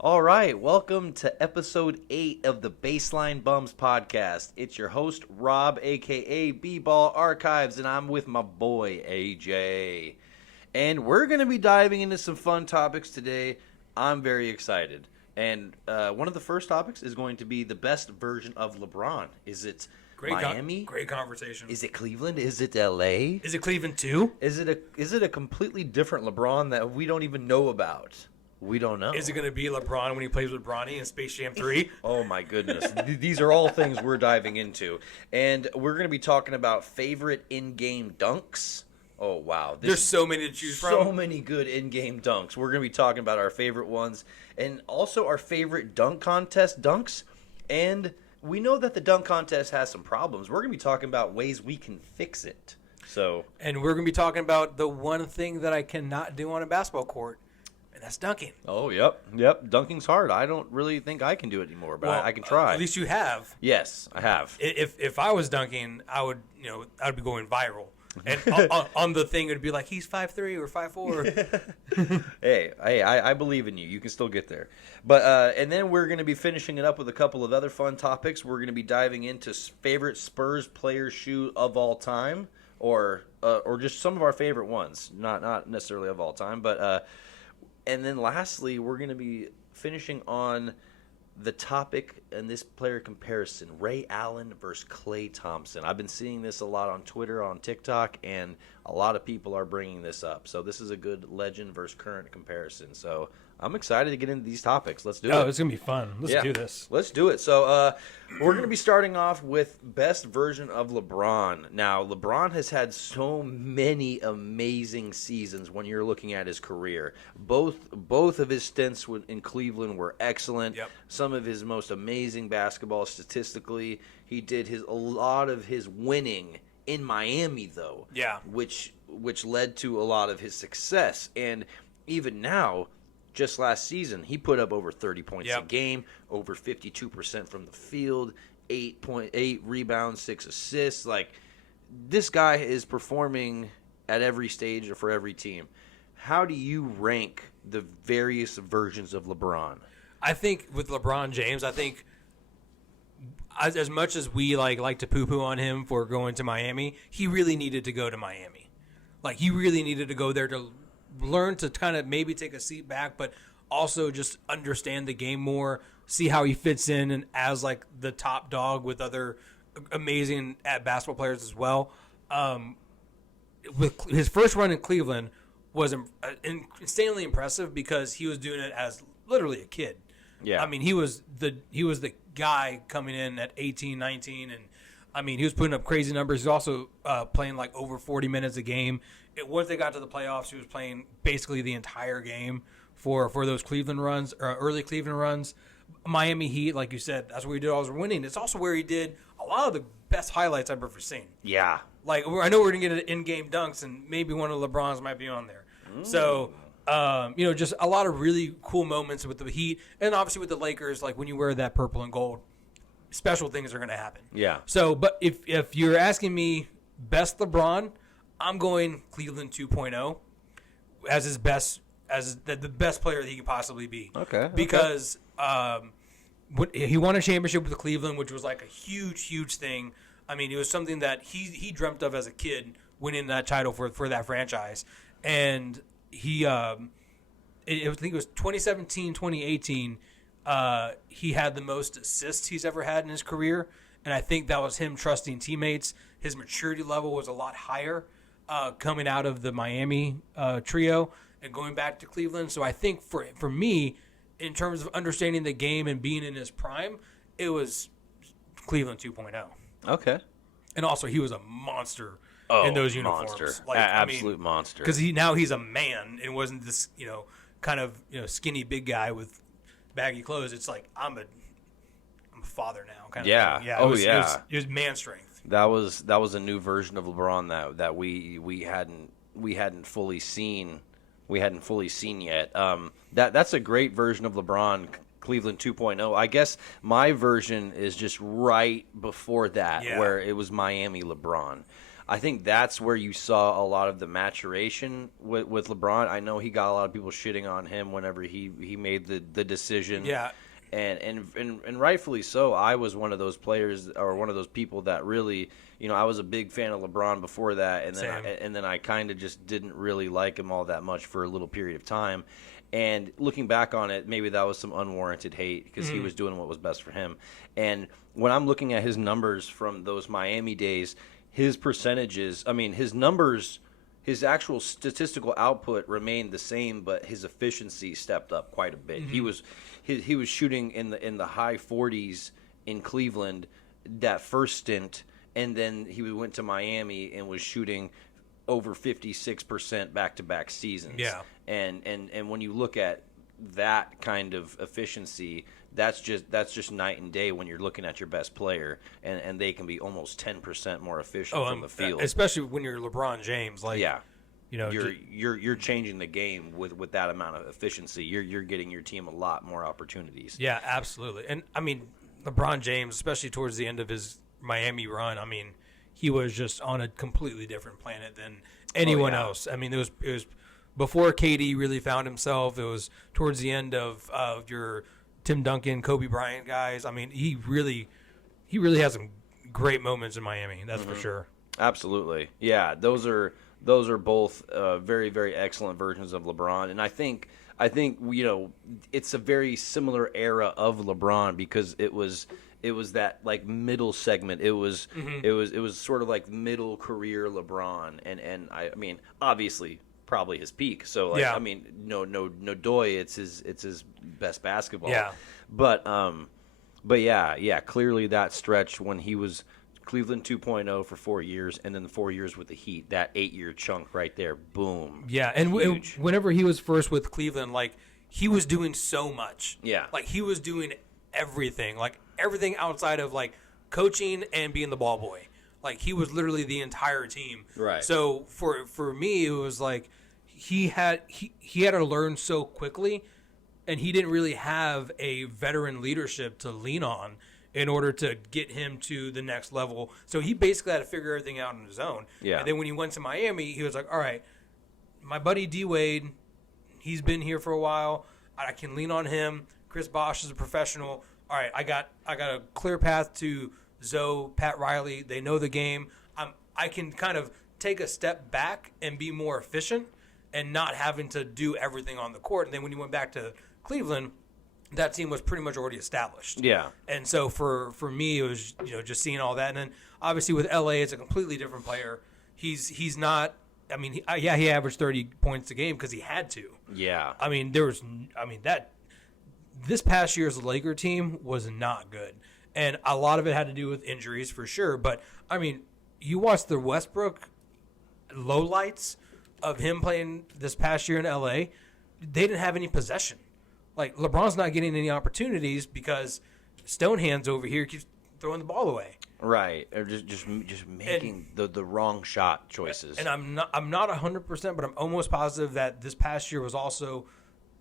All right, welcome to episode 8 of the Baseline Bums podcast. It's your host, Rob, aka B-Ball Archives, and I'm with my boy, AJ. And we're going to be diving into some fun topics today. I'm very excited. And one of the first topics is going to be the best version of LeBron. Is it Miami? Great conversation. Is it Cleveland? Is it LA? Is it Cleveland too? Is it a completely different LeBron that we don't even know about? We don't know. Is it going to be LeBron when he plays with Bronny in Space Jam 3? Oh, my goodness. These are all things we're diving into. And we're going to be talking about favorite in-game dunks. Oh, wow. There's so many to choose from. So many good in-game dunks. We're going to be talking about our favorite ones and also our favorite dunk contest dunks. And we know that the dunk contest has some problems. We're going to be talking about ways we can fix it. And we're going to be talking about the one thing that I cannot do on a basketball court. And that's dunking. Oh, yep. Dunking's hard. I don't really think I can do it anymore, but I can try. At least you have. Yes, I have. If I was dunking, I would be going viral. And on the thing, it would be like, he's 5'3" or 5'4". Hey, I believe in you. You can still get there. But and then we're going to be finishing it up with a couple of other fun topics. We're going to be diving into favorite Spurs player shoe of all time, or just some of our favorite ones. Not necessarily of all time, but. And then lastly, we're going to be finishing on the topic in this player comparison, Ray Allen versus Klay Thompson. I've been seeing this a lot on Twitter, on TikTok, and a lot of people are bringing this up. So this is a good legend versus current comparison. So I'm excited to get into these topics. Let's do it. Oh, it's going to be fun. Let's do this. Let's do it. So we're going to be starting off with best version of LeBron. Now, LeBron has had so many amazing seasons when you're looking at his career. Both of his stints in Cleveland were excellent. Yep. Some of his most amazing basketball statistically. He did a lot of his winning in Miami, though. Yeah. Which led to a lot of his success. And even now, just last season, he put up over 30 points a game, over 52% from the field, 8.8 rebounds, 6 assists. Like, this guy is performing at every stage for every team. How do you rank the various versions of LeBron? I think with LeBron James, as much as we like to poo-poo on him for going to Miami, he really needed to go to Miami. Like, he really needed to go there to learn to kind of maybe take a seat back, but also just understand the game more, see how he fits in and as like the top dog with other amazing basketball players as well. With his first run in Cleveland was insanely impressive because he was doing it as literally a kid. Yeah. I mean, he was the guy coming in at 18, 19, and I mean, he was putting up crazy numbers. He was also playing like over 40 minutes a game. Once they got to the playoffs, he was playing basically the entire game for those Cleveland runs, or early Cleveland runs. Miami Heat, like you said, that's where he did all his winning. It's also where he did a lot of the best highlights I've ever seen. Yeah. Like, I know we're going to get in-game dunks, and maybe one of LeBron's might be on there. So, just a lot of really cool moments with the Heat, and obviously with the Lakers, like when you wear that purple and gold, special things are going to happen. Yeah. So, but if you're asking me best LeBron, I'm going Cleveland 2.0 as his best, as the best player that he could possibly be. Okay. Because he won a championship with Cleveland, which was like a huge thing. I mean, it was something that he dreamt of as a kid, winning that title for that franchise. And he, I think it was 2017, 2018, he had the most assists he's ever had in his career. And I think that was him trusting teammates. His maturity level was a lot higher coming out of the Miami trio and going back to Cleveland. So I think for me, in terms of understanding the game and being in his prime, it was Cleveland 2.0. Okay. And also, he was a monster in those uniforms. Monster. Like, Absolute monster. Because he's a man and wasn't this, kind of skinny big guy with baggy clothes. It's like, I'm a father now kind of thing. Yeah. It was man strength. That was a new version of LeBron that we hadn't fully seen. We hadn't fully seen yet. That's a great version of LeBron, Cleveland 2.0. I guess my version is just right before that, where it was Miami LeBron. I think that's where you saw a lot of the maturation with LeBron. I know he got a lot of people shitting on him whenever he made the decision. Yeah. And rightfully so. I was one of those players or one of those people that really, I was a big fan of LeBron before that, and then I kind of just didn't really like him all that much for a little period of time. And looking back on it, maybe that was some unwarranted hate because he was doing what was best for him. And when I'm looking at his numbers from those Miami days, his percentages, his numbers, his actual statistical output remained the same, but his efficiency stepped up quite a bit. He was shooting in the high 40s in Cleveland that first stint, and then he went to Miami and was shooting over 56% back-to-back seasons. Yeah. And when you look at that kind of efficiency, that's just night and day when you're looking at your best player, and they can be almost 10% more efficient from the field. Especially when you're LeBron James, you're changing the game with that amount of efficiency. You're getting your team a lot more opportunities. Yeah, absolutely. And LeBron James, especially towards the end of his Miami run, he was just on a completely different planet than anyone else. It was before KD really found himself. It was towards the end of your Tim Duncan, Kobe Bryant guys. He really has some great moments in Miami. That's for sure. Absolutely. Yeah, those are both very, very excellent versions of LeBron, and I think it's a very similar era of LeBron because it was that like middle segment. It was sort of like middle career LeBron, and obviously probably his peak. So no doy, it's his best basketball. Yeah. But yeah, clearly that stretch when he was Cleveland 2.0 for 4 years, and then the 4 years with the Heat, that 8-year chunk right there, boom. Yeah, and whenever he was first with Cleveland, he was doing so much. Yeah. He was doing everything, everything outside of, coaching and being the ball boy. He was literally the entire team. Right. So, for me, it was he had to learn so quickly, and he didn't really have a veteran leadership to lean on in order to get him to the next level. So he basically had to figure everything out on his own. Yeah. And then when he went to Miami, he was like, all right, my buddy D-Wade, he's been here for a while. I can lean on him. Chris Bosh is a professional. All right, I got a clear path to Zoe, Pat Riley. They know the game. I can kind of take a step back and be more efficient and not having to do everything on the court. And then when he went back to Cleveland, that team was pretty much already established. Yeah. And so for me, it was just seeing all that, and then obviously with LA, it's a completely different player. He's not. He averaged 30 points a game because he had to. Yeah. This past year's Laker team was not good, and a lot of it had to do with injuries for sure. But you watch the Westbrook lowlights of him playing this past year in LA. They didn't have any possession. LeBron's not getting any opportunities because Stonehands over here keeps throwing the ball away. Right, or just making the wrong shot choices. And I'm not 100%, but I'm almost positive that this past year was also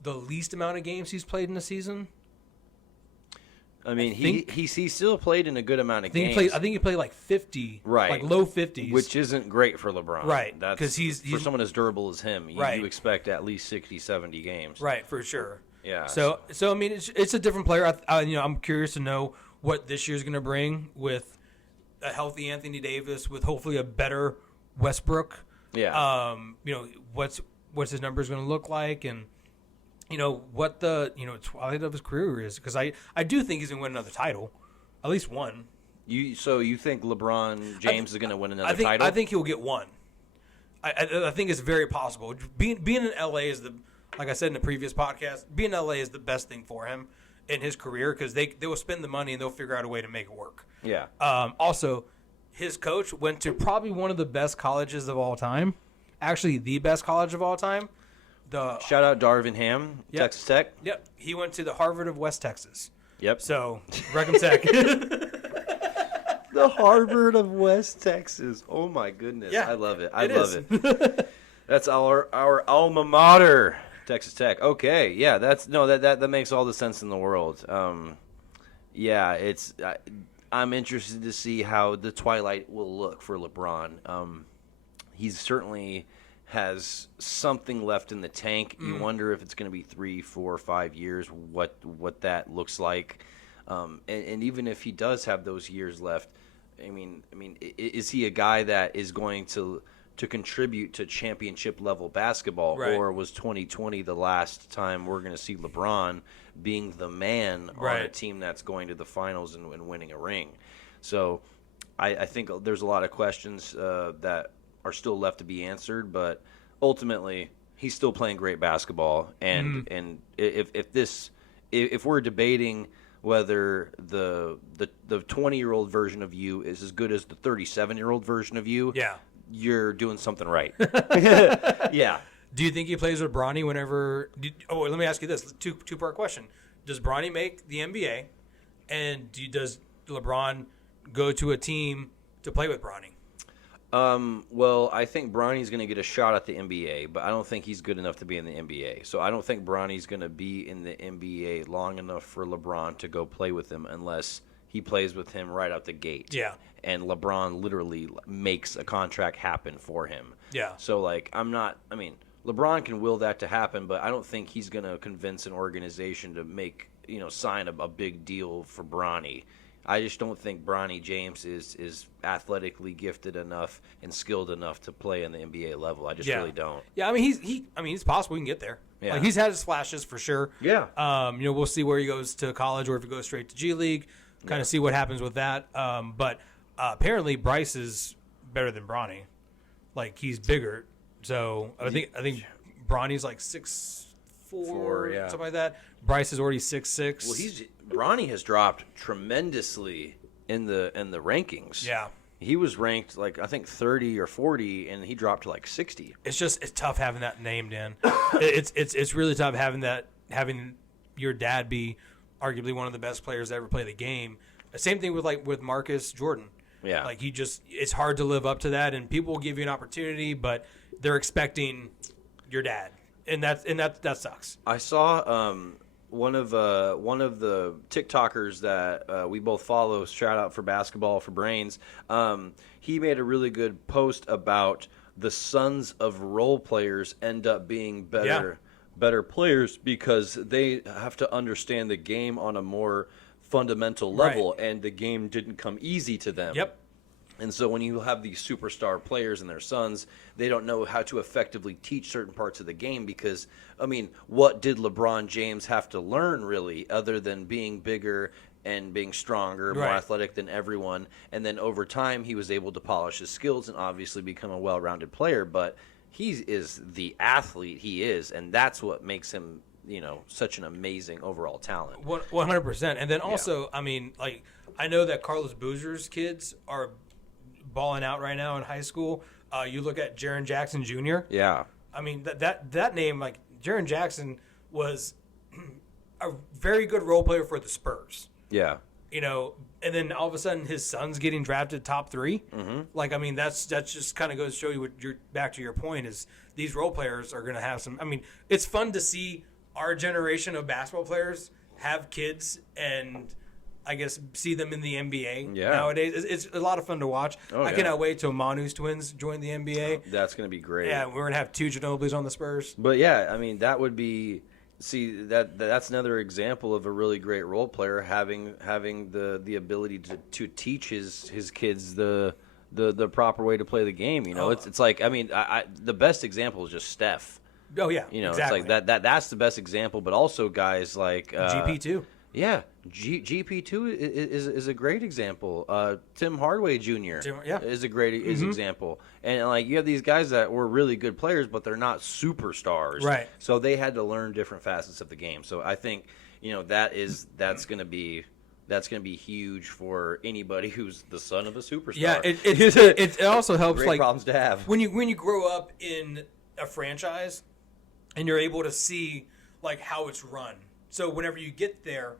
the least amount of games he's played in a season. He still played in a good amount of games. I think he played 50, right, low 50s, which isn't great for LeBron. Right, because he's for someone as durable as him. You expect at least 60, 70 games. Right, for sure. Yeah. So it's a different player. I'm curious to know what this year's going to bring with a healthy Anthony Davis, with hopefully a better Westbrook. Yeah. What's his numbers going to look like, and what the twilight of his career is, because I do think he's going to win another title, at least one. You think LeBron James is going to win another title? I think he'll get one. I think it's very possible. Being in LA is like I said in the previous podcast, being in LA is the best thing for him in his career because they will spend the money and they'll figure out a way to make it work. Yeah. Also, his coach went to probably one of the best colleges of all time, actually the best college of all time. Shout out Darvin Ham, yep. Texas Tech. Yep. He went to the Harvard of West Texas. Yep. So, Reckham Tech. The Harvard of West Texas. Oh my goodness. Yeah, I love it. I love it. That's our alma mater, Texas Tech. Okay. Yeah, that makes all the sense in the world. Yeah, it's I'm interested to see how the twilight will look for LeBron. He certainly has something left in the tank. You wonder if it's going to be 3, 4, 5 years, what that looks like. And even if he does have those years left, I mean, is he a guy that is going to contribute to championship level basketball, Right. or was 2020 the last time we're going to see LeBron being the man on a Right. team that's going to the finals and winning a ring? So I think there's a lot of questions that are still left to be answered, but ultimately he's still playing great basketball. And if we're debating whether the 20-year-old version of you is as good as the 37-year-old version of you, Yeah. you're doing something right. Yeah. Do you think he plays with Bronny whenever? Let me ask you this two-part question: does Bronny make the NBA, and does LeBron go to a team to play with Bronny? Well, I think Bronny's going to get a shot at the NBA, but I don't think he's good enough to be in the NBA. So I don't think Bronny's going to be in the NBA long enough for LeBron to go play with him unless he plays with him right out the gate. Yeah. And LeBron literally makes a contract happen for him. Yeah. So, LeBron can will that to happen, but I don't think he's going to convince an organization to sign a big deal for Bronny. I just don't think Bronny James is athletically gifted enough and skilled enough to play in the NBA level. I just really don't. Yeah, it's possible he can get there. Yeah. Like, he's had his flashes for sure. Yeah. We'll see where he goes to college or if he goes straight to G League. Kind of see what happens with that. But apparently Bryce is better than Bronny. Like, he's bigger. So I think Bronny's like 6'4", yeah. something like that. Bryce is already 6'6". Well, Bronny has dropped tremendously in the rankings. Yeah. He was ranked like I think 30 or 40, and he dropped to like 60. It's tough having that named in. it's really tough having your dad be arguably one of the best players to ever play the game. The same thing with Marcus Jordan. Yeah. Like, it's hard to live up to that, and people will give you an opportunity, but they're expecting your dad, and that sucks. I saw one of the TikTokers that we both follow. Shout out for Basketball for Brains. He made a really good post about the sons of role players end up being better players because they have to understand the game on a more fundamental level, and the game didn't come easy to them. Yep. And so when you have these superstar players and their sons, they don't know how to effectively teach certain parts of the game because, what did LeBron James have to learn really other than being bigger and being stronger, more athletic than everyone? And then over time, he was able to polish his skills and obviously become a well-rounded player. But he is the athlete he is, and that's what makes him, such an amazing overall talent. 100%. And then also, I know that Carlos Boozer's kids are balling out right now in high school. You look at Jaren Jackson Jr. Yeah. That name, like, Jaren Jackson was a very good role player for the Spurs. Yeah. And then all of a sudden his son's getting drafted top 3. Mm-hmm. That's just kind of goes to show you what back to your point is these role players are going to have some. It's fun to see our generation of basketball players have kids and I guess see them in the NBA nowadays. It's a lot of fun to watch. I cannot wait till Manu's twins join the NBA. That's going to be great. Yeah, we're going to have 2 Ginobilis on the Spurs. But yeah, that would be. See, that's another example of a really great role player having the ability to teach his kids the proper way to play the game. It's like the best example is just Steph. Oh yeah, It's exactly. like that's the best example. But also guys like GP2. Yeah, GP2 is a great example. Tim Hardaway Jr. Is a great example. And you have these guys that were really good players, but they're not superstars. Right. So they had to learn different facets of the game. So I think that's going to be huge for anybody who's the son of a superstar. Yeah, it also helps great problems to have when you grow up in a franchise and you're able to see how it's run. So whenever you get there,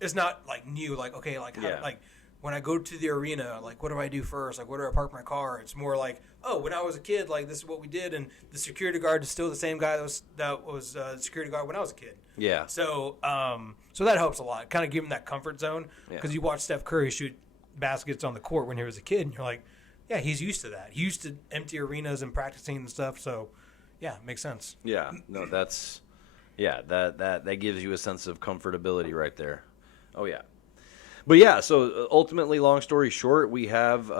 it's not new. When I go to the arena, what do I do first? Where do I park my car? It's more when I was a kid, this is what we did, and the security guard is still the same guy that was the security guard when I was a kid. Yeah. So so that helps a lot. Kind of give him that comfort zone because you watch Steph Curry shoot baskets on the court when he was a kid, and you're like, yeah, he's used to that. He used to empty arenas and practicing and stuff. So, yeah, makes sense. Yeah, no, that gives you a sense of comfortability right there. Oh yeah, but yeah. So ultimately, long story short, we have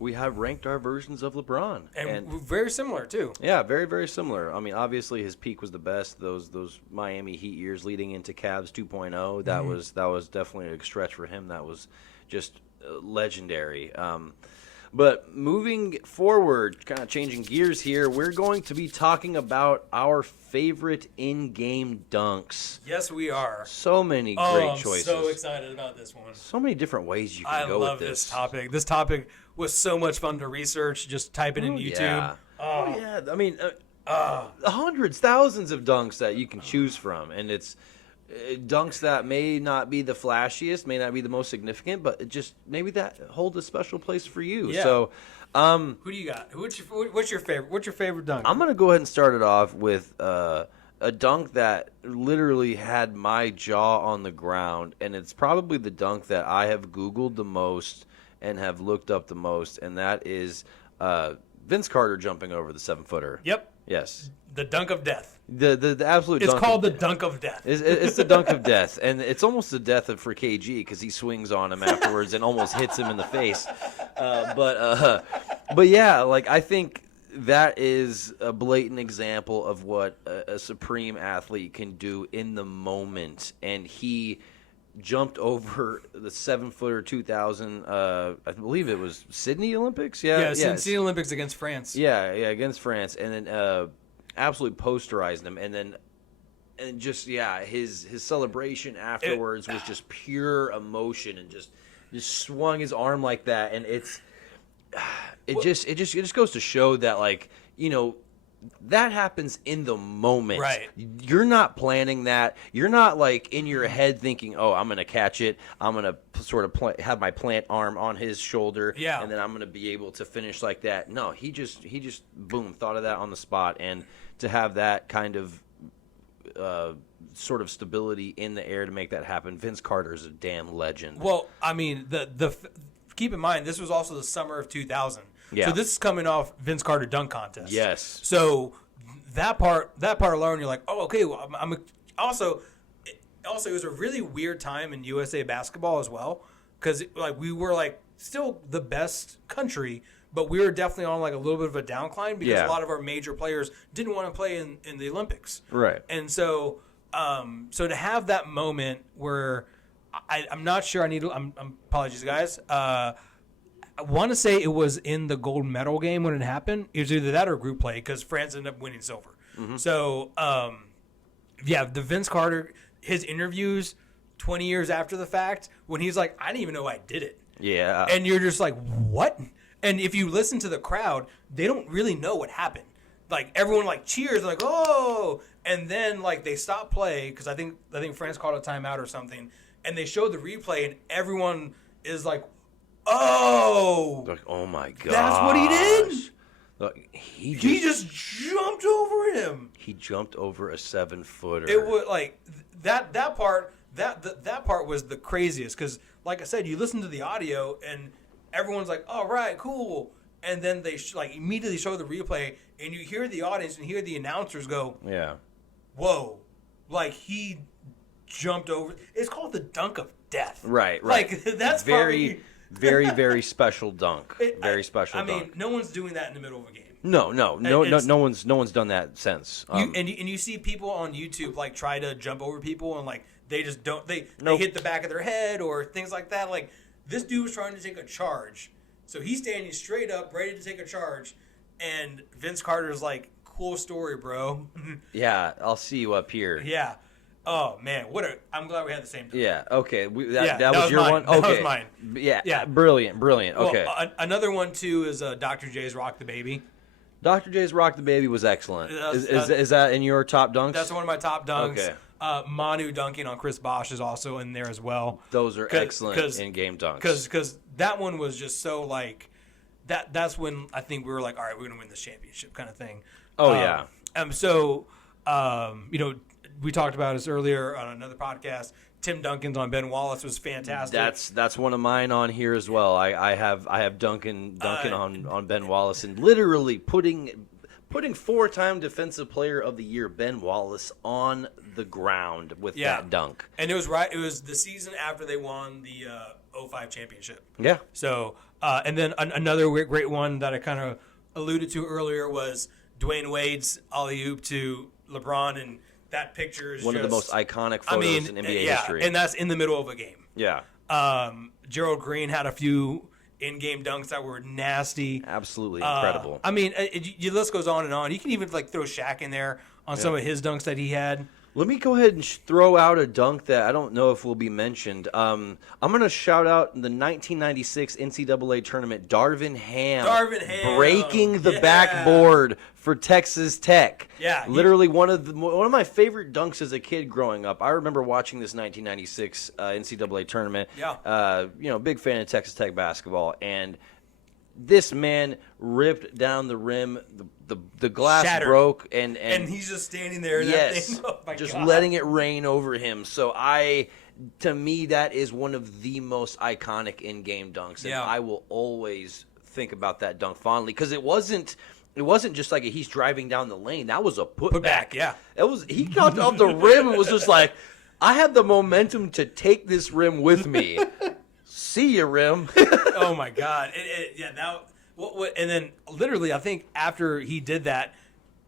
ranked our versions of LeBron, and very similar too. Yeah, very very similar. I mean, obviously his peak was the best. Those Miami Heat years leading into Cavs 2.0. That was definitely a stretch for him. That was just legendary. But moving forward, kind of changing gears here, we're going to be talking about our favorite in-game dunks. Yes, we are. So many great choices. I'm so excited about this one. So many different ways you can go with this. I love this topic. This topic was so much fun to research, just typing in YouTube. Yeah. Oh, yeah. I mean, hundreds, thousands of dunks that you can choose from, and it's dunks that may not be the flashiest, may not be the most significant, but it just maybe that hold a special place for you. Yeah. So, who do you got? What's your favorite? What's your favorite dunk? I'm gonna go ahead and start it off with a dunk that literally had my jaw on the ground, and it's probably the dunk that I have Googled the most and have looked up the most, and that is Vince Carter jumping over the 7-footer. Yep. Yes. The dunk of death. The absolute. It's dunk called of the dunk of death. It's the dunk of death, and it's almost the death for KG because he swings on him afterwards and almost hits him in the face. But yeah, like I think that is a blatant example of what a supreme athlete can do in the moment, and he jumped over the 7-footer 2000. I believe it was Sydney Olympics. Yeah, Sydney Olympics against France. Yeah, against France, and then absolutely posterized him, and just his celebration afterwards was just pure emotion, and just swung his arm like that, and it just goes to show that, like, you know, that happens in the moment. Right. You're not planning that. You're not like in your head thinking, "Oh, I'm going to catch it. I'm going to sort of have my plant arm on his shoulder, and then I'm going to be able to finish like that." No, he just boom, thought of that on the spot, and to have that kind of sort of stability in the air to make that happen, Vince Carter is a damn legend. Well, I mean, the keep in mind this was also the summer of 2000. Yeah. So this is coming off Vince Carter dunk contest. Yes. So that part alone, you're like, oh, okay. Well, also it was a really weird time in USA basketball as well, because like we were like still the best country, but we were definitely on like a little bit of a downcline because a lot of our major players didn't want to play in the Olympics. Right. And so so to have that moment where I'm not sure I'm apologies guys. I want to say it was in the gold medal game when it happened. It was either that or group play because France ended up winning silver. Mm-hmm. So, the Vince Carter, his interviews 20 years after the fact, when he's like, I didn't even know I did it. Yeah. And you're just like, what? And if you listen to the crowd, they don't really know what happened. Like, everyone, like, cheers, like, oh! And then, like, they stop play because I think France called a timeout or something. And they showed the replay, and everyone is like, oh! Like, oh my god! That's what he did. Look, he just jumped over him. He jumped over a 7-footer. It was like that part. That part was the craziest because, like I said, you listen to the audio and everyone's like, "All right, cool," and then they immediately show the replay, and you hear the audience and hear the announcers go, "Yeah, whoa!" Like he jumped over. It's called the dunk of death. Right. Like that's very. Very, very special dunk. Very special dunk. I mean, no one's doing that in the middle of a game. No one's done that since. And you see people on YouTube like try to jump over people and like they just don't. They hit the back of their head or things like that. Like this dude was trying to take a charge, so he's standing straight up, ready to take a charge, and Vince Carter's like, "Cool story, bro." Yeah, I'll see you up here. Yeah. Oh man, I'm glad we had the same time. Yeah. Okay. That was your mine. one. Okay. That was mine. Yeah. Brilliant. Okay. Well, another one too is Dr. J's "Rock the Baby." Dr. J's "Rock the Baby" was excellent. Is that in your top dunks? That's one of my top dunks. Okay. Manu dunking on Chris Bosh is also in there as well. Those are excellent in-game dunks. Because that one was just so like that. That's when I think we were like, all right, we're gonna win this championship kind of thing. Oh yeah. We talked about this earlier on another podcast. Tim Duncan's on Ben Wallace was fantastic. That's one of mine on here as well. I have Duncan on Ben Wallace, and literally putting 4-time Defensive Player of the Year Ben Wallace on the ground with that dunk. And it was the season after they won the 05 championship. Yeah. So and then another great one that I kind of alluded to earlier was Dwayne Wade's alley-oop to LeBron, and that picture is one of the most iconic photos in NBA history. And that's in the middle of a game. Yeah. Gerald Green had a few in-game dunks that were nasty. Absolutely incredible. I mean, the list goes on and on. You can even like throw Shaq in there on some of his dunks that he had. Let me go ahead and throw out a dunk that I don't know if will be mentioned. I'm going to shout out the 1996 NCAA tournament, Darvin Ham breaking the backboard for Texas Tech. Yeah, literally one of my favorite dunks as a kid growing up. I remember watching this 1996 NCAA tournament. Yeah, big fan of Texas Tech basketball, and this man ripped down the rim. The glass shattered. broke, and he's just standing there. Yes, oh my just God. letting it rain over him. So to me, that is one of the most iconic in-game dunks, and I will always think about that dunk fondly because it wasn't just like he's driving down the lane. That was a putback. Yeah, he got off the rim and was just like, I have the momentum to take this rim with me. See you, rim. Oh my God! And then literally, I think after he did that,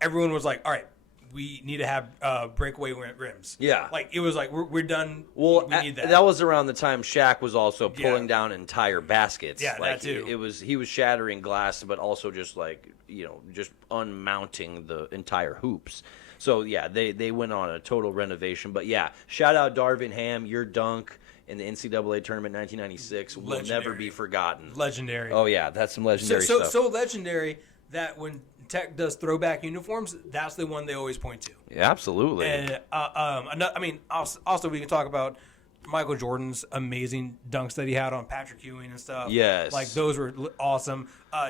everyone was like, "All right, we need to have breakaway rims." Yeah, like it was like we're done. Well, we need that. That was around the time Shaq was also pulling down entire baskets. Yeah, like, that too. He was shattering glass, but also just just unmounting the entire hoops. So yeah, they went on a total renovation. But yeah, shout out Darvin Ham, your dunk in the NCAA tournament 1996 will never be forgotten. Legendary. Oh yeah, that's some legendary stuff. So legendary that when Tech does throwback uniforms, that's the one they always point to. Yeah, absolutely. And also we can talk about Michael Jordan's amazing dunks that he had on Patrick Ewing and stuff. Yes, like those were awesome.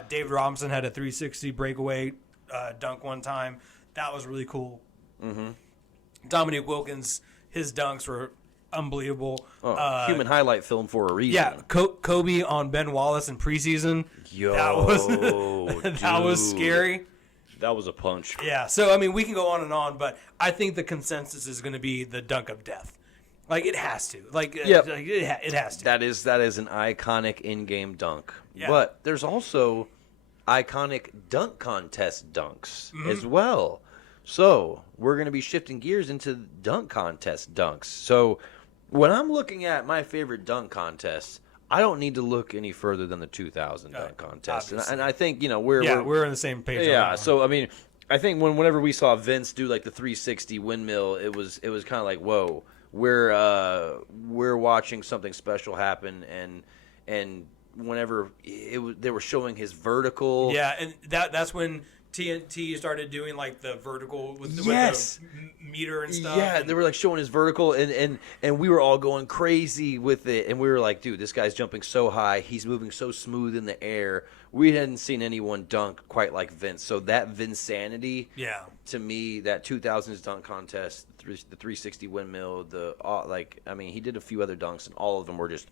David Robinson had a 360 breakaway dunk one time. That was really cool. Mm-hmm. Dominique Wilkins, his dunks were unbelievable. Human highlight film for a reason. Yeah, Kobe on Ben Wallace in preseason. That was scary. That was a punch. Yeah, so I mean, we can go on and on, but I think the consensus is going to be the dunk of death. Like it has to. It has to. That is an iconic in-game dunk. Yeah. But there's also iconic dunk contest dunks as well. So we're going to be shifting gears into dunk contest dunks. So when I'm looking at my favorite dunk contests, I don't need to look any further than the 2000 dunk contest. And I think, we're on the same page. Yeah. So, I mean, I think whenever we saw Vince do like the 360 windmill, it was kind of like, whoa, we're watching something special happen. And whenever they were showing his vertical. Yeah. And that's when TNT started doing like the vertical with the meter and stuff. Yeah, they were like showing his vertical, and we were all going crazy with it, and we were like, dude, this guy's jumping so high, he's moving so smooth in the air. We hadn't seen anyone dunk quite like Vince. So that Vinsanity, to me, that 2000s dunk contest, the 360 windmill, he did a few other dunks, and all of them were just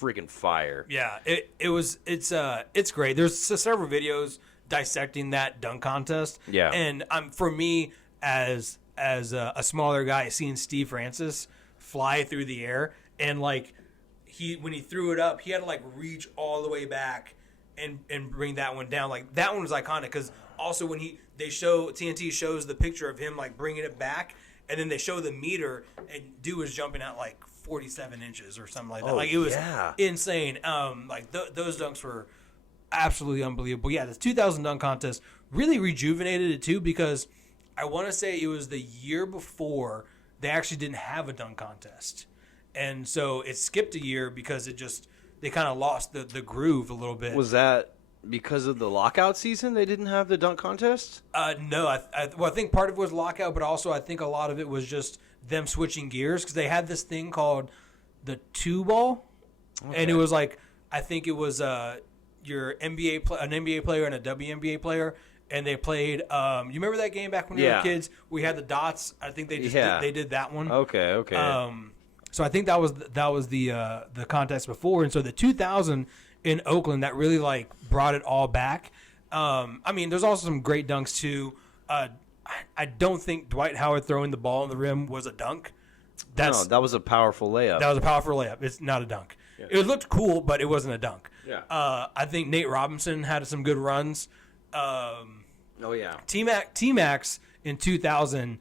freaking fire. Yeah, it's great. There's several videos dissecting that dunk contest. Yeah. And for me, as a smaller guy, seeing Steve Francis fly through the air, and like when he threw it up, he had to like reach all the way back and bring that one down. Like that one was iconic because also when TNT shows the picture of him like bringing it back, and then they show the meter, and dude was jumping at like 47 inches or something like that. Like it was insane. Those dunks were absolutely unbelievable. Yeah, the 2000 dunk contest really rejuvenated it too, because I want to say it was the year before they actually didn't have a dunk contest, and so it skipped a year because they kind of lost the groove a little bit. Was that because of the lockout season? They didn't have the dunk contest? No, I think part of it was lockout, but also I think a lot of it was just them switching gears because they had this thing called the two ball, and it was like I think it was your an NBA player and a WNBA player, and they played. You remember that game back when we were kids? We had the dots. I think they just they did that one. Okay. So I think that was the contest before, and so the 2000 in Oakland that really like brought it all back. I mean, there's also some great dunks too. I don't think Dwight Howard throwing the ball in the rim was a dunk. No, that was a powerful layup. That was a powerful layup. It's not a dunk. Yeah. It looked cool, but it wasn't a dunk. Yeah. I think Nate Robinson had some good runs. Oh yeah. T-Max in 2000,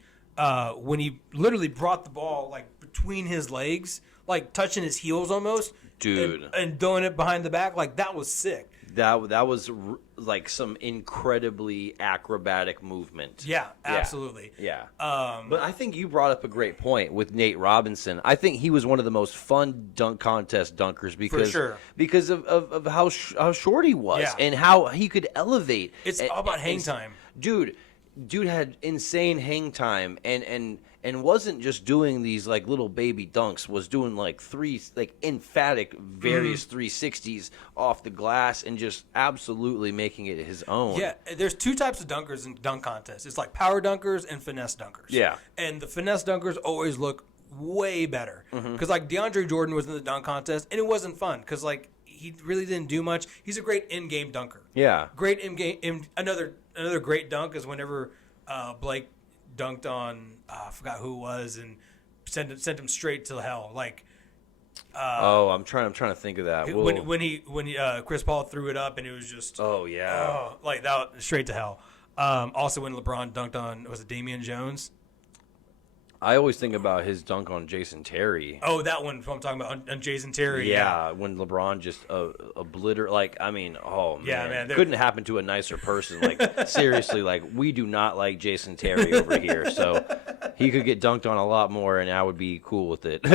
when he literally brought the ball like between his legs, like touching his heels almost, dude, and throwing it behind the back, like that was sick. That was like some incredibly acrobatic movement. Yeah, absolutely. Yeah. But I think you brought up a great point with Nate Robinson. I think he was one of the most fun dunk contest dunkers because of how short he was and how he could elevate. It's all about hang time. Dude had insane hang time and wasn't just doing these like little baby dunks, was doing like emphatic various 360s off the glass and just absolutely making it his own. Yeah, there's two types of dunkers in dunk contests. It's like power dunkers and finesse dunkers. Yeah. And the finesse dunkers always look way better. Because like DeAndre Jordan was in the dunk contest and it wasn't fun because like he really didn't do much. He's a great in-game dunker. Yeah. Great in-game. Another great dunk is whenever Blake dunked on I forgot who it was and sent him straight to hell. Like, I'm trying to think of that. When Chris Paul threw it up and it was just like that straight to hell. Also when LeBron dunked on was it Damian Jones? I always think about his dunk on Jason Terry. Oh, that one I'm talking about on Jason Terry. Yeah, when LeBron just obliterated. Like, I mean, man, couldn't happen to a nicer person. Like, seriously, like we do not like Jason Terry over here. So he could get dunked on a lot more, and I would be cool with it.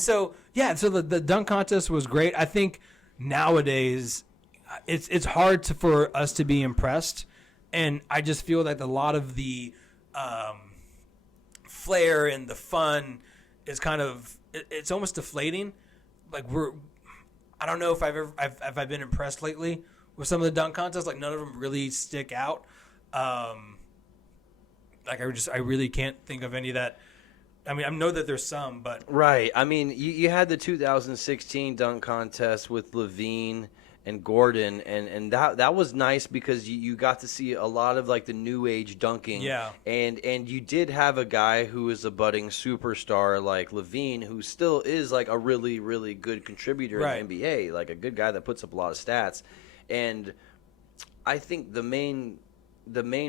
So the dunk contest was great. I think nowadays it's hard for us to be impressed, and I just feel like a lot of the flair and the fun is kind of it's almost deflating. Like I don't know if I've been impressed lately with some of the dunk contests. Like none of them really stick out. Like I really can't think of any that. I mean, I know that there's some, but right. I mean, you had the 2016 dunk contest with Levine and Gordon, and that was nice because you got to see a lot of like the new age dunking. Yeah. And you did have a guy who is a budding superstar like Levine, who still is like a really, really good contributor in the NBA, like a good guy that puts up a lot of stats. And I think the main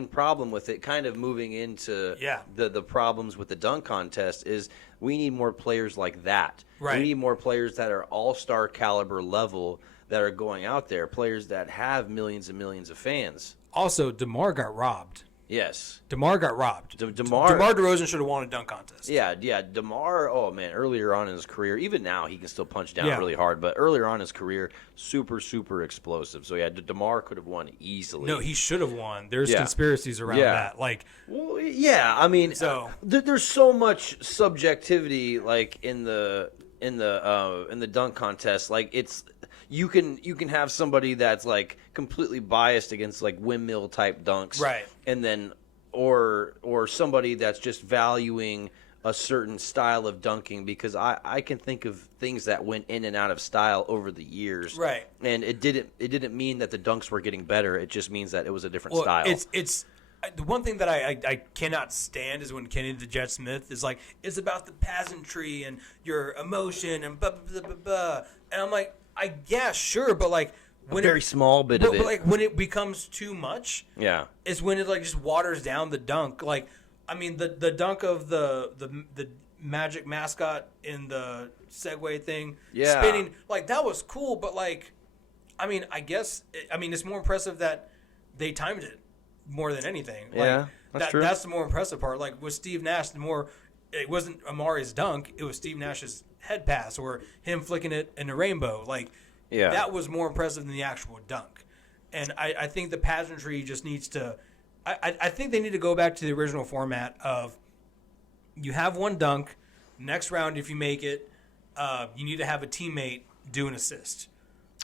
problem with it, kind of moving into the problems with the dunk contest, is we need more players like that. Right. We need more players that are all-star caliber level that are going out there, players that have millions and millions of fans. Also, DeMar got robbed. Yes. DeMar got robbed. DeMar DeRozan should have won a dunk contest. Yeah. DeMar, oh, man, earlier on in his career, even now he can still punch down really hard, but earlier on in his career, super, super explosive. So, yeah, DeMar could have won easily. No, he should have won. There's conspiracies around that. Like, well, yeah, I mean, there's so much subjectivity, like, in the dunk contest. Like, it's you can have somebody that's like completely biased against like windmill type dunks, right? And then or somebody that's just valuing a certain style of dunking, because I can think of things that went in and out of style over the years, right? And it didn't mean that the dunks were getting better. It just means that it was a different style. It's the one thing that I cannot stand is when Kenny the Jet Smith is like, it's about the pageantry and your emotion and blah blah blah blah, and I'm like, sure, but like when a very small bit of it, but like when it becomes too much, is when it like just waters down the dunk. Like, I mean, the dunk of the Magic mascot in the Segway thing, spinning, like that was cool, but like, I mean, it's more impressive that they timed it more than anything. Like, that's true. That's the more impressive part. Like with Steve Nash, it wasn't Amari's dunk, it was Steve Nash's head pass or him flicking it in a rainbow. Like, that was more impressive than the actual dunk. And I think the pageantry just needs to I think they need to go back to the original format of you have one dunk, next round if you make it, you need to have a teammate do an assist.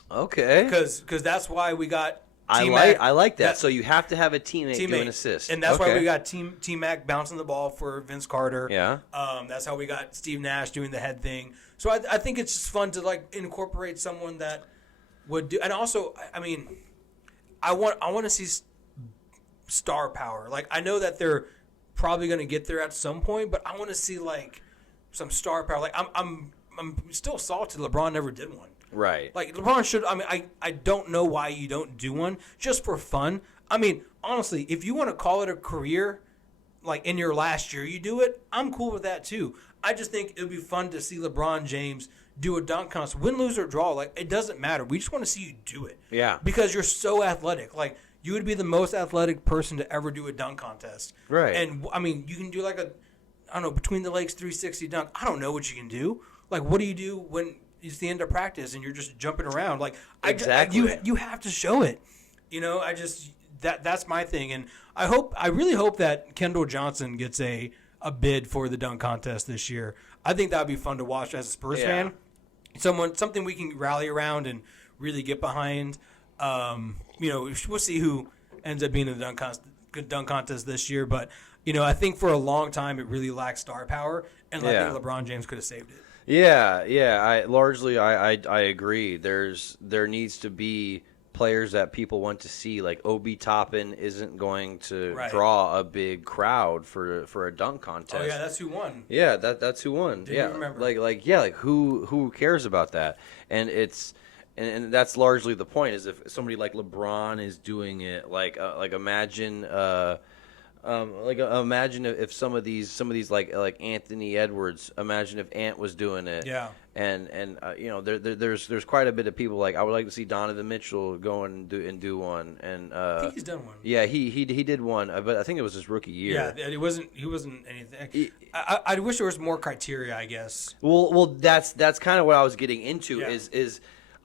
Okay. Because that's why we got I like that. So you have to have a teammate do an assist. And that's why we got T-Mac bouncing the ball for Vince Carter. Yeah. That's how we got Steve Nash doing the head thing. So I think it's just fun to like incorporate someone that would do. And also, I mean, I want to see star power. Like, I know that they're probably going to get there at some point, but I want to see like some star power. Like, I'm still salty LeBron never did one. Right. Like, LeBron should. I mean, I don't know why you don't do one just for fun. I mean, honestly, if you want to call it a career, like in your last year you do it, I'm cool with that too. I just think it would be fun to see LeBron James do a dunk contest, win, lose, or draw. Like, it doesn't matter. We just want to see you do it. Yeah. Because you're so athletic. Like, you would be the most athletic person to ever do a dunk contest. Right. And, I mean, you can do like I don't know, between the legs 360 dunk. I don't know what you can do. Like, what do you do when it's the end of practice and you're just jumping around? Like, exactly. You have to show it. You know, that's my thing. And I really hope that Kendall Johnson gets a bid for the dunk contest this year. I think that would be fun to watch as a Spurs fan. Something we can rally around and really get behind. You know, we'll see who ends up being in the dunk contest this year. But, you know, I think for a long time it really lacked star power, and I think LeBron James could have saved it. Yeah. I agree. There needs to be players that people want to see. Like Obi Toppin isn't going to draw a big crowd for a dunk contest. Oh yeah, that's who won. Yeah, that's who won. Didn't remember. Like who cares about that? And it's and that's largely the point. Is if somebody like LeBron is doing it, like imagine. Imagine if some of these like Anthony Edwards. Imagine if Ant was doing it. Yeah. And you know there's quite a bit of people like I would like to see Donovan Mitchell go and do one. And I think he's done one. Yeah, he did one, but I think it was his rookie year. Yeah, he wasn't anything. I wish there was more criteria, I guess. Well, that's kind of what I was getting into. Is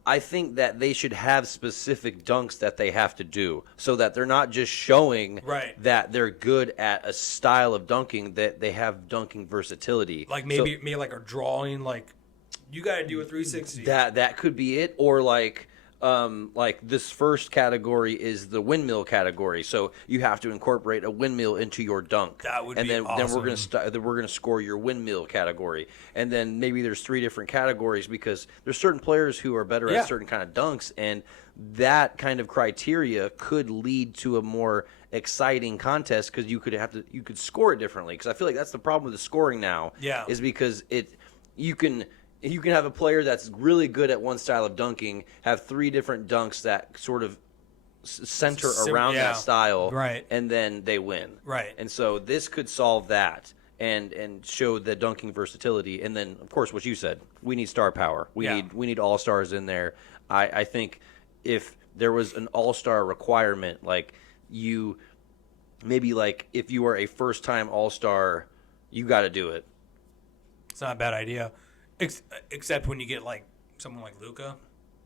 I think that they should have specific dunks that they have to do so that they're not just showing that they're good at a style of dunking, that they have dunking versatility. Like maybe like a drawing, like you got to do a 360. That could be it. Or like this first category is the windmill category, so you have to incorporate a windmill into your dunk. That would be then, awesome. Then we're gonna score your windmill category, and then maybe there's 3 different categories because there's certain players who are better at certain kind of dunks, and that kind of criteria could lead to a more exciting contest because you could score it differently. Because I feel like that's the problem with the scoring now. Yeah, is because you can have a player that's really good at one style of dunking, have 3 different dunks that sort of center around that style, and then they win. Right. And so this could solve that and show the dunking versatility. And then, of course, what you said, we need star power. We need all-stars in there. I think if there was an all-star requirement, like if you are a first-time all-star, you got to do it. It's not a bad idea. Except when you get like someone like Luka,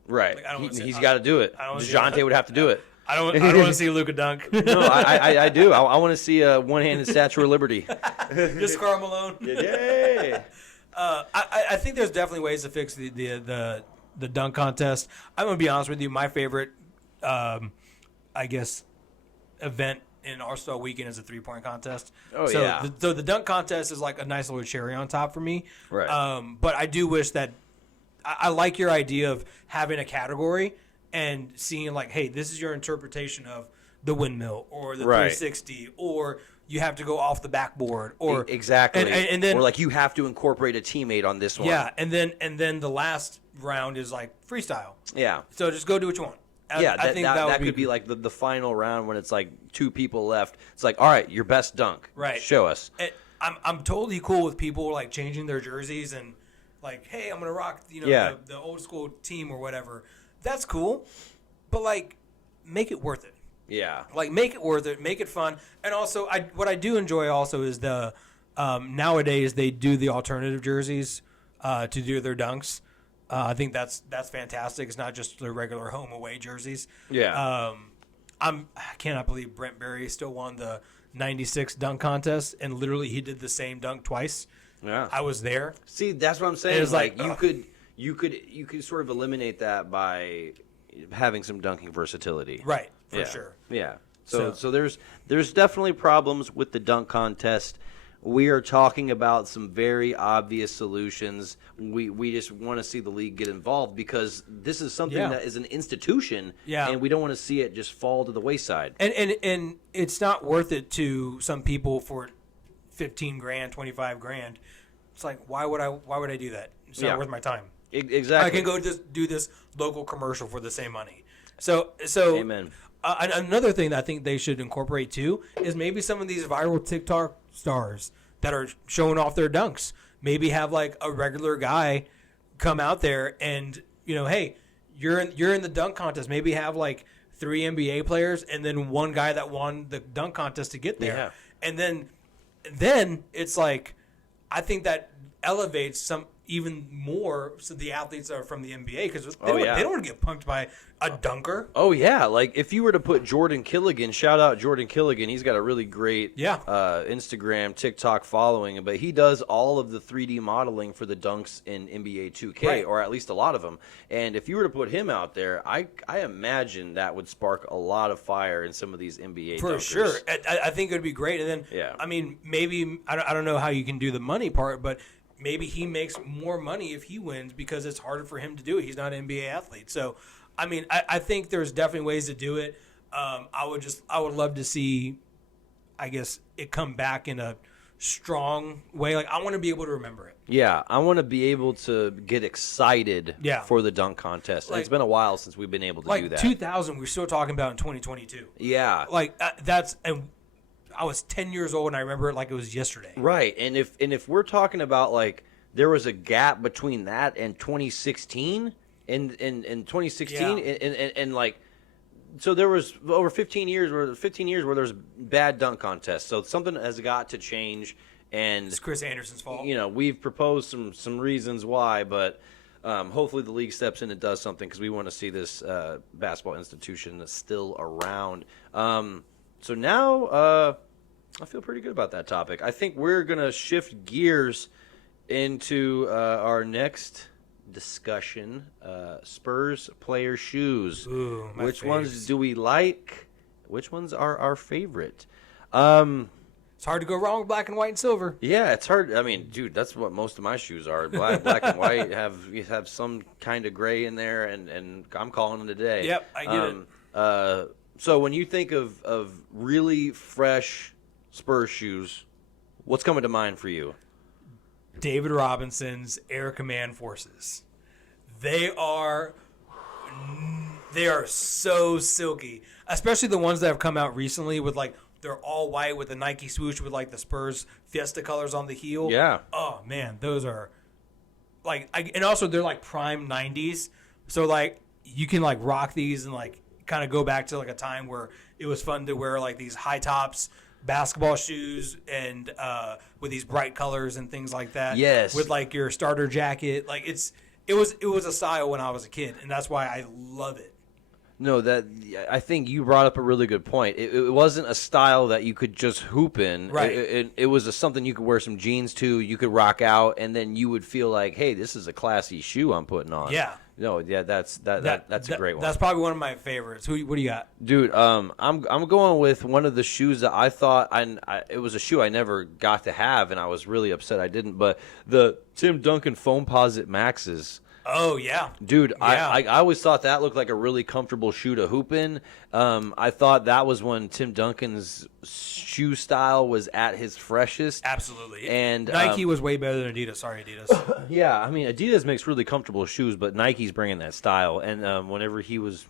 right? Like, he's got to do it. DeJounte would have to do it. I don't want to see Luka dunk. No, I do. I want to see a one-handed Statue of Liberty. Just Karl Malone. Yay! I think there's definitely ways to fix the dunk contest. I'm gonna be honest with you. My favorite, I guess, event in All-Star Weekend is a 3-point contest. So the dunk contest is like a nice little cherry on top for me. Right. But I do wish that I like your idea of having a category and seeing like, hey, this is your interpretation of the windmill or the 360, or you have to go off the backboard, or exactly, and then, or like you have to incorporate a teammate on this one. Yeah, and then the last round is like freestyle. Yeah. So just go do what you want. I think that could be like the final round when it's like 2 people left. It's like, all right, your best dunk. Right. Show us. And I'm totally cool with people like changing their jerseys and like, hey, I'm gonna rock the old school team or whatever. That's cool, but like, make it worth it. Yeah. Like, make it worth it. Make it fun. And also, what I do enjoy also is the nowadays they do the alternative jerseys to do their dunks. I think that's fantastic. It's not just the regular home away jerseys. Yeah. I cannot believe Brent Berry still won the '96 dunk contest, and literally he did the same dunk twice. Yeah. I was there. See, that's what I'm saying. It's like you could sort of eliminate that by having some dunking versatility. Right. for sure. Yeah. So there's definitely problems with the dunk contest. We are talking about some very obvious solutions. We just want to see the league get involved because this is something that is an institution, and we don't want to see it just fall to the wayside. And it's not worth it to some people for $15,000, $25,000. It's like why would I do that? It's not worth my time. Exactly. I can go just do this local commercial for the same money. So Amen. Another thing that I think they should incorporate too is maybe some of these viral TikTok stars that are showing off their dunks. Maybe have like a regular guy come out there and hey, you're in the dunk contest. Maybe have like 3 NBA players and then one guy that won the dunk contest to get there. Yeah. And then it's like I think that elevates some even more so the athletes are from the NBA because they don't want to get punked by a dunker. Oh, yeah. Like, if you were to put Jordan Killigan, shout out Jordan Killigan. He's got a really great Instagram, TikTok following, but he does all of the 3D modeling for the dunks in NBA 2K, or at least a lot of them. And if you were to put him out there, I imagine that would spark a lot of fire in some of these NBA For dunkers. sure. I think it would be great. And then, I mean, maybe, I don't know how you can do the money part, but maybe he makes more money if he wins because it's harder for him to do it. He's not an NBA athlete. So, I mean, I think there's definitely ways to do it. I would love to see, I guess, it come back in a strong way. Like, I want to be able to remember it. Yeah, I want to be able to get excited for the dunk contest. Like, it's been a while since we've been able to do that. Like 2000, we're still talking about in 2022. Yeah. Like, and I was 10 years old, and I remember it like it was yesterday. Right, and if we're talking about, like, there was a gap between that and 2016, in 2016, and like, so there was over 15 years where there was bad dunk contests. So something has got to change, and it's Chris Anderson's fault. We've proposed some reasons why, but hopefully the league steps in and does something because we want to see this basketball institution that's still around. So now I feel pretty good about that topic. I think we're going to shift gears into our next discussion, Spurs player shoes. Ooh, Which faves. ones do we like? Which ones are our favorite? It's hard to go wrong with black and white and silver. Yeah, it's hard. I mean, dude, that's what most of my shoes are. Black and white have some kind of gray in there, and I'm calling it a day. Yep, I get it. So when you think of really fresh Spurs shoes, what's coming to mind for you? David Robinson's Air Command Forces. They are so silky, especially the ones that have come out recently with like they're all white with the Nike swoosh with like the Spurs Fiesta colors on the heel. Yeah. Oh man, those are like, and also they're like prime 90s. So like you can like rock these and like kind of go back to like a time where it was fun to wear like these high tops basketball shoes and with these bright colors and things like that. Yes. With like your starter jacket. Like it was a style when I was a kid, and that's why I love it. No, I think you brought up a really good point. It wasn't a style that you could just hoop in. Right. It was something you could wear some jeans to, you could rock out, and then you would feel like, hey, this is a classy shoe I'm putting on. Yeah. No, yeah, that's a great one. That's probably one of my favorites. What do you got? Dude, I'm going with one of the shoes that I thought it was a shoe I never got to have, and I was really upset I didn't. But the Tim Duncan Foamposite Maxes. Oh yeah, dude, yeah. I always thought that looked like a really comfortable shoe to hoop in. I thought that was when Tim Duncan's shoe style was at his freshest. Absolutely. And Nike was way better than Adidas. Sorry, Adidas. Yeah, I mean Adidas makes really comfortable shoes, but Nike's bringing that style. And whenever he was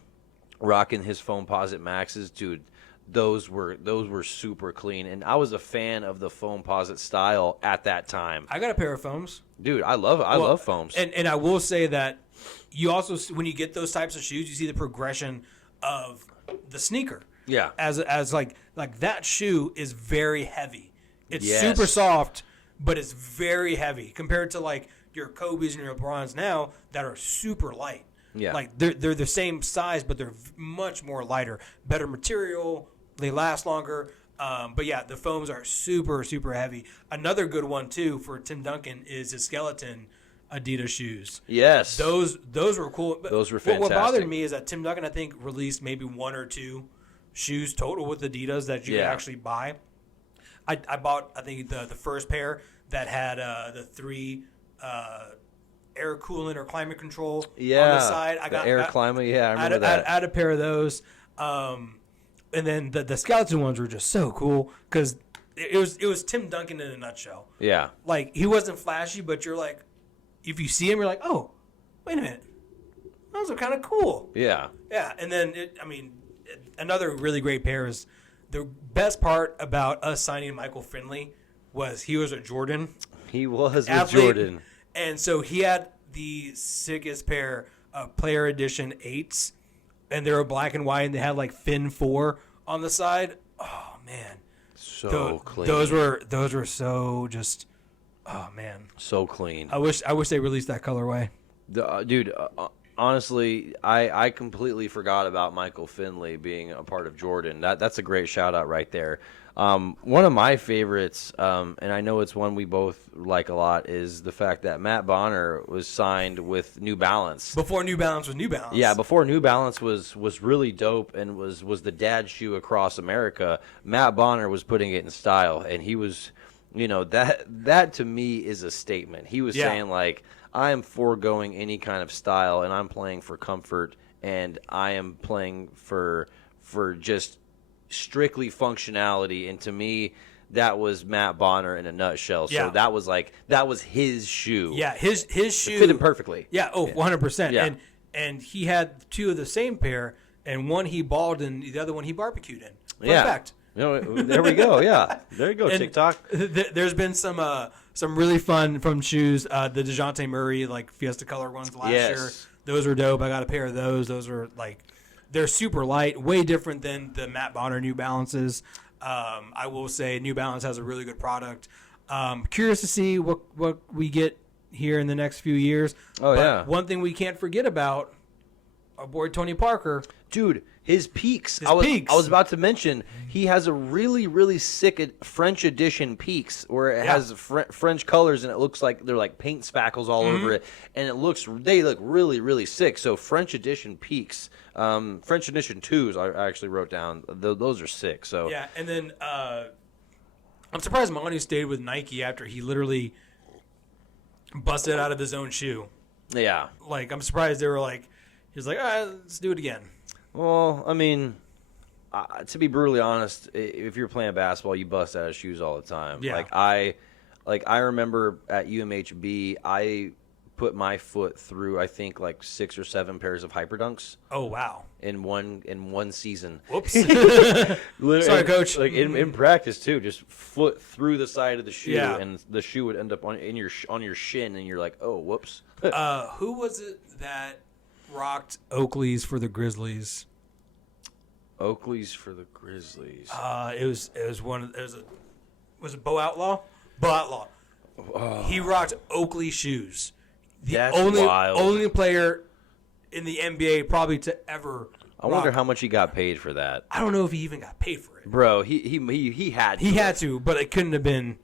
rocking his Foamposite Maxes, dude, those were super clean, and I was a fan of the Foamposite style at that time. I got a pair of foams. Dude, I love foams. And I will say that you also, when you get those types of shoes, you see the progression of the sneaker. Yeah. As like that shoe is very heavy. It's Yes. super soft, but it's very heavy compared to like your Kobe's and your LeBrons now that are super light. Yeah. Like they're the same size, but they're much more lighter, better material. They last longer. But yeah, the foams are super, super heavy. Another good one too for Tim Duncan is his skeleton Adidas shoes. Yes. Those were cool. But Those were What bothered fantastic. me is that Tim Duncan, I think, released maybe one or two shoes total with Adidas that you could actually buy. I bought, I think, the first pair that had the 3 air coolant or climate control on the side. I got air climate. Yeah, I remember that. I had a pair of those. And then the skeleton ones were just so cool because it was Tim Duncan in a nutshell. Yeah. Like, he wasn't flashy, but you're like, if you see him, you're like, oh, wait a minute. Those are kind of cool. Yeah. Yeah. And then, another really great pair is the best part about us signing Michael Finley was he was a Jordan. He was athlete, with Jordan. And so he had the sickest pair of player edition 8s. And they were black and white, and they had like Fin 4 on the side. Oh man, so clean. Those were so just. Oh man, so clean. I wish they released that colorway. Dude, honestly, I completely forgot about Michael Finley being a part of Jordan. That's a great shout out right there. One of my favorites, and I know it's one we both like a lot, is the fact that Matt Bonner was signed with New Balance. Before New Balance was New Balance. Yeah, before New Balance was really dope and was the dad shoe across America, Matt Bonner was putting it in style, and he was, that to me is a statement. He was saying, like, I am foregoing any kind of style, and I'm playing for comfort, and I am playing for just strictly functionality, and to me that was Matt Bonner in a nutshell. So that was his shoe. Yeah, his shoe it fit him perfectly. Yeah, 100%. Yeah. And he had 2 of the same pair, and one he balled and the other one he barbecued in. Fun fact. There we go. Yeah, there you go. And TikTok. There's been some really fun from shoes. The DeJounte Murray like Fiesta color ones last year. Those were dope. I got a pair of those. Those were like, they're super light, way different than the Matt Bonner New Balances. I will say New Balance has a really good product. Curious to see what we get here in the next few years. One thing we can't forget about our boy Tony Parker. Dude, his Peaks. I was about to mention, he has a really, really sick French edition Peaks where it has French colors, and it looks like they're like paint spackles all over it, and they look really, really sick. So French edition Peaks, French edition 2s I actually wrote down. Those are sick. So yeah, and then I'm surprised Monty stayed with Nike after he literally busted out of his own shoe. Yeah. Like, I'm surprised they were like, he was like, all right, let's do it again. Well, I mean, to be brutally honest, if you're playing basketball, you bust out of shoes all the time. Yeah. I remember at UMHB, I put my foot through, I think, like 6 or 7 pairs of Hyperdunks. Oh wow! In one season. Whoops. Sorry, coach. Like in practice too, just foot through the side of the shoe, and the shoe would end up on your shin, and you're like, oh, whoops. Who was it that rocked Oakley's for the Grizzlies? Oakley's for the Grizzlies. Was it Bo Outlaw? Bo Outlaw. Oh. He rocked Oakley shoes. That's wild. Only player in the NBA probably to ever. I wonder how much he got paid for that. I don't know if he even got paid for it. Bro, he had to. He had to, but it couldn't have been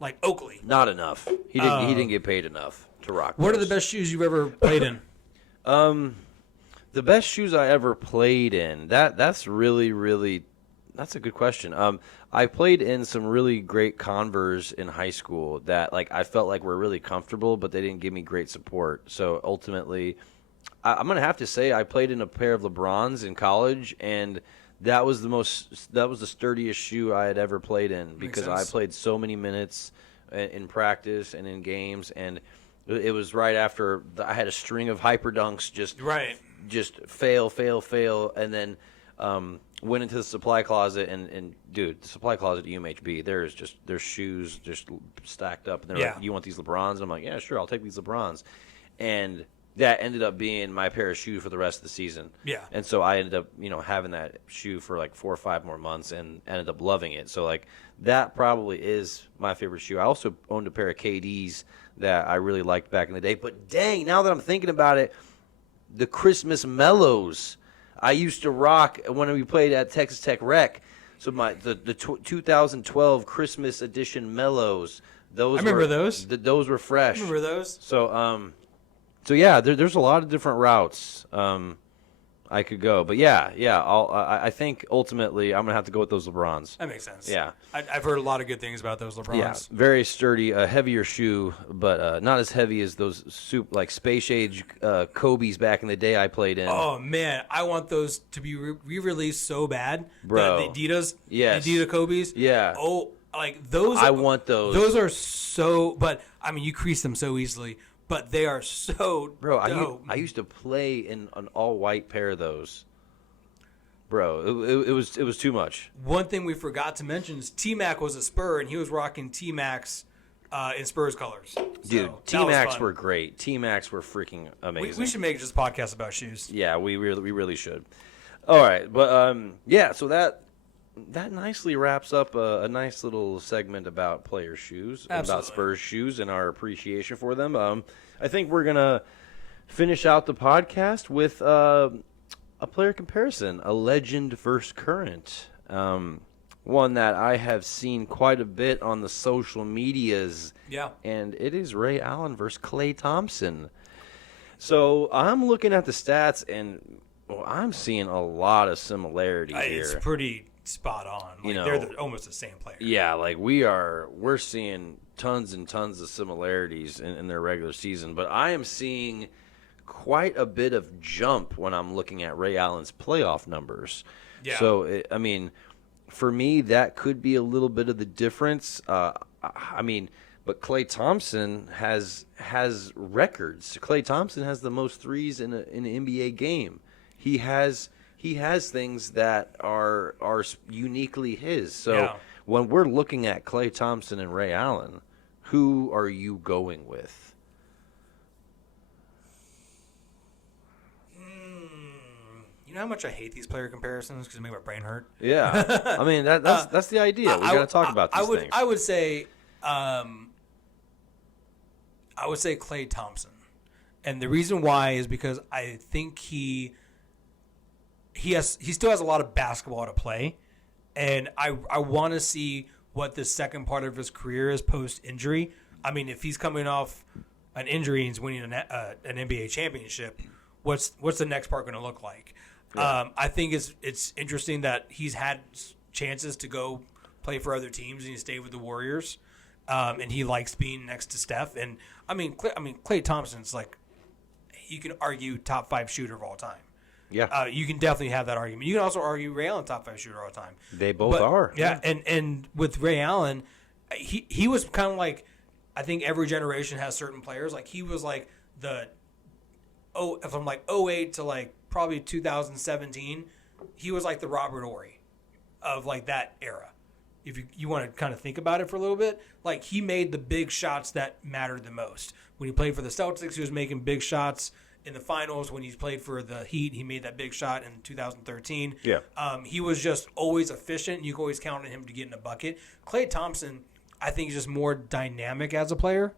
like Oakley. Not enough. He didn't get paid enough to rock. What are the best shoes you've ever played in? The best shoes I ever played in. That's really, really, that's a good question. I played in some really great Converse in high school that like I felt like were really comfortable, but they didn't give me great support. So ultimately, I'm gonna have to say I played in a pair of LeBrons in college, and that was the sturdiest shoe I had ever played in because I played so many minutes in practice and in games, and it was right after I had a string of Hyperdunks just fail, and then went into the supply closet, and dude, the supply closet at UMHB, there's shoes just stacked up, and they're like, you want these LeBrons? And I'm like, yeah, sure, I'll take these LeBrons. And that ended up being my pair of shoes for the rest of the season. Yeah. And so I ended up, having that shoe for like 4 or 5 more months and ended up loving it. So like that probably is my favorite shoe. I also owned a pair of KDs that I really liked back in the day. But dang, now that I'm thinking about it, the Christmas Mellows I used to rock when we played at Texas Tech Rec. So the 2012 Christmas edition Mellows. I remember those. Those were fresh. I remember those. So yeah, there's a lot of different routes. I could go. But yeah. I think ultimately I'm gonna have to go with those LeBrons. That makes sense. Yeah. I've heard a lot of good things about those LeBrons. Yeah, very sturdy, a heavier shoe, but not as heavy as those like space age Kobe's back in the day I played in. Oh man, I want those to be re-released so bad. Bro. The Adidas, Yes. the Adidas Kobe's. Yeah. Oh, like those. I want those. Those are so. But I mean, you crease them so easily. But they are so Bro, dope. I used to play in an all white pair of those. Bro, it was too much. One thing we forgot to mention is T-Mac was a Spur, and he was rocking T-Macs in Spurs colors. Dude, So, T-Macs were great. T-Macs were freaking amazing. We should make this podcast about shoes. Yeah, we really should. All right, but yeah, so that nicely wraps up a nice little segment about player shoes, Absolutely. about Spurs shoes, and our appreciation for them. I think we're gonna finish out the podcast with a player comparison, a legend versus current. One that I have seen quite a bit on the social medias. Yeah. And it is Ray Allen versus Klay Thompson. So I'm looking at the stats, and I'm seeing a lot of similarities here. It's pretty spot on. Like, they're almost the same player. Yeah, like we're seeing tons and tons of similarities in their regular season, but I am seeing quite a bit of jump when I'm looking at Ray Allen's playoff numbers. Yeah. So, I mean, for me, that could be a little bit of the difference. I mean, but Klay Thompson has records. Klay Thompson has the most threes in an NBA game. He has things that are uniquely his. So Yeah. when we're looking at Klay Thompson and Ray Allen, who are you going with? You know how much I hate these player comparisons because they make my brain hurt? Yeah. I mean, that's the idea. We got to talk about these things. I would say Klay Thompson. And the reason why is because I think he still has a lot of basketball to play, and I want to see what the second part of his career is post injury. I mean, if he's coming off an injury and he's winning an NBA championship, what's the next part going to look like? Yeah. I think it's interesting that he's had chances to go play for other teams and he stayed with the Warriors, and he likes being next to Steph. And I mean, Klay Thompson's like, you can argue top 5 shooter of all time. Yeah. You can definitely have that argument. You can also argue Ray Allen top 5 shooter all the time. They both are. Yeah, and with Ray Allen, he was kind of like, I think every generation has certain players. Like he was like from like 08 to like probably 2017, he was like the Robert Horry of like that era. If you want to kind of think about it for a little bit, like he made the big shots that mattered the most. When he played for the Celtics, he was making big shots in the finals. When he played for the Heat, he made that big shot in 2013. Yeah. He was just always efficient. You could always count on him to get in a bucket. Klay Thompson, I think, is just more dynamic as a player.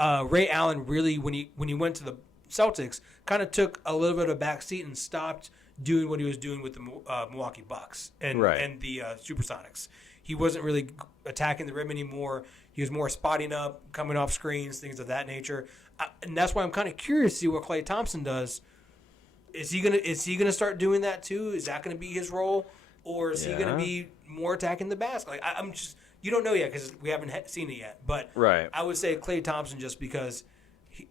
Ray Allen really, when he went to the Celtics, kind of took a little bit of a backseat and stopped doing what he was doing with the Milwaukee Bucks and the Supersonics. He wasn't really attacking the rim anymore. He was more spotting up, coming off screens, things of that nature. And that's why I'm kind of curious to see what Klay Thompson does. Is he gonna start doing that too? Is that gonna be his role, or is he gonna be more attacking the basket? Like I'm just, you don't know yet because we haven't seen it yet. But I would say Klay Thompson just because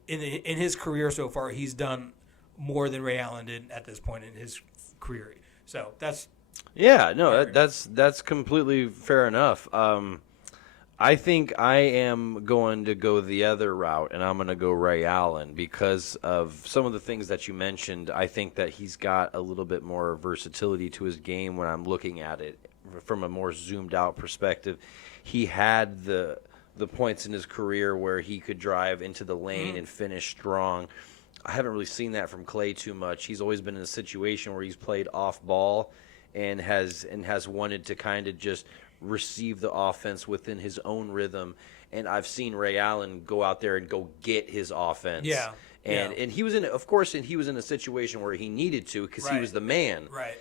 in his career so far he's done more than Ray Allen did at this point in his career. So that's that's completely fair enough. I think I am going to go the other route, and I'm going to go Ray Allen because of some of the things that you mentioned. I think that he's got a little bit more versatility to his game when I'm looking at it from a more zoomed-out perspective. He had the points in his career where he could drive into the lane and finish strong. I haven't really seen that from Klay too much. He's always been in a situation where he's played off ball and has wanted to kind of just receive the offense within his own rhythm. And I've seen Ray Allen go out there and go get his offense. Yeah. And he was in a situation where he needed to because he was the man. Right.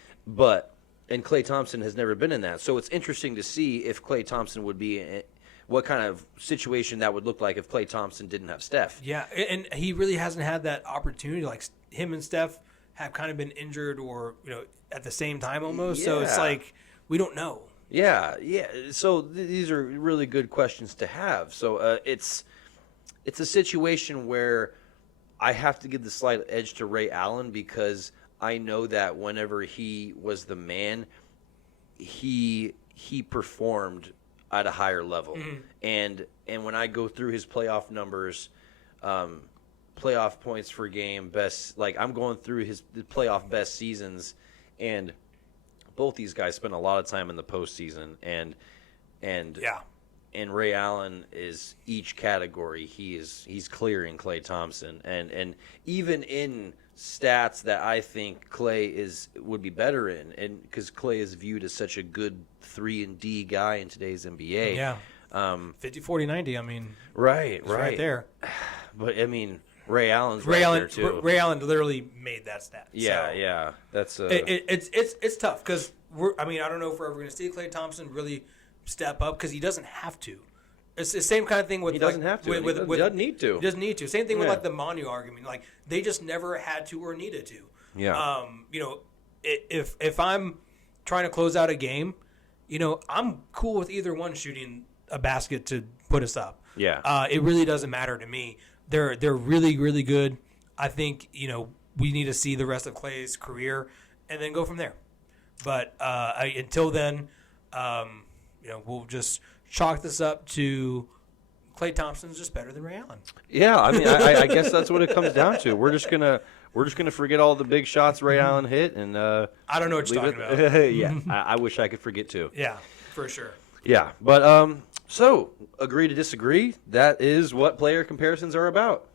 And Klay Thompson has never been in that. So it's interesting to see if Klay Thompson would be what kind of situation that would look like if Klay Thompson didn't have Steph. Yeah, and he really hasn't had that opportunity. Like him and Steph have kind of been injured or, at the same time almost. So it's Yeah. like we don't know. Yeah. So these are really good questions to have. So it's a situation where I have to give the slight edge to Ray Allen because I know that whenever he was the man, he performed at a higher level. And when I go through his playoff numbers, playoff points per game, best, like I'm going through the playoff best seasons, and both these guys spend a lot of time in the postseason, and Ray Allen is each category. He's clearing Klay Thompson, and even in stats that I think Klay would be better in, and because Klay is viewed as such a good 3-and-D guy in today's NBA. Yeah. 50, 40, 90. I mean, right there. But I mean, Ray Allen's Allen there too. Ray Allen literally made that stat. Yeah, so yeah. That's it's tough because I don't know if we're ever going to see Klay Thompson really step up because he doesn't have to. It's the same kind of thing with he doesn't have to. He doesn't need to. He doesn't need to. Same thing with like the Manu argument. Like they just never had to or needed to. Yeah. If I'm trying to close out a game, I'm cool with either one shooting a basket to put us up. Yeah. It really doesn't matter to me. They're really, really good. I think, we need to see the rest of Klay's career and then go from there. But until then, we'll just chalk this up to Klay Thompson's just better than Ray Allen. Yeah, I mean, I guess that's what it comes down to. We're just gonna forget all the big shots Ray Allen hit, and I don't know what you're talking about. Yeah, I wish I could forget too. Yeah, for sure. Yeah, but so agree to disagree. That is what player comparisons are about.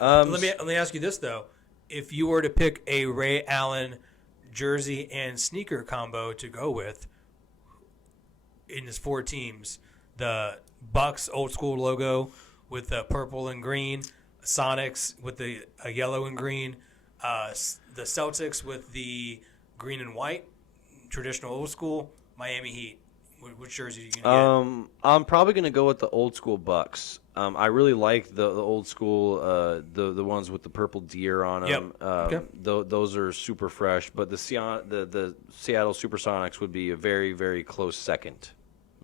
Let me ask you this though: if you were to pick a Ray Allen jersey and sneaker combo to go with in his 4 teams, the Bucks old school logo with the purple and green, Sonics with the yellow and green, the Celtics with the green and white, traditional old school, Miami Heat. Which jersey are you gonna get? I'm probably gonna go with the old school Bucks. I really like the old school, the ones with the purple deer on them. Yep. Okay. Those are super fresh. But the Seattle Supersonics would be a very, very close second.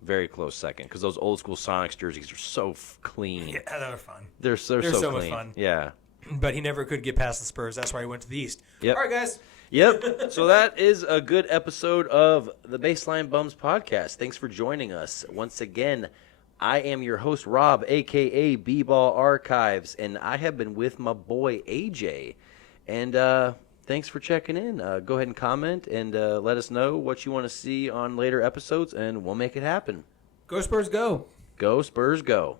Very close second, because those old school Sonics jerseys are so clean. Yeah, that was fun. They're so so clean. much fun. Yeah. But he never could get past the Spurs. That's why he went to the East. Yep. All right, guys. Yep. So that is a good episode of the Baseline Bums podcast. Thanks for joining us. Once again, I am your host, Rob, a.k.a. B-Ball Archives, and I have been with my boy, AJ. And thanks for checking in. Go ahead and comment and let us know what you want to see on later episodes, and we'll make it happen. Go Spurs, go. Go Spurs, go.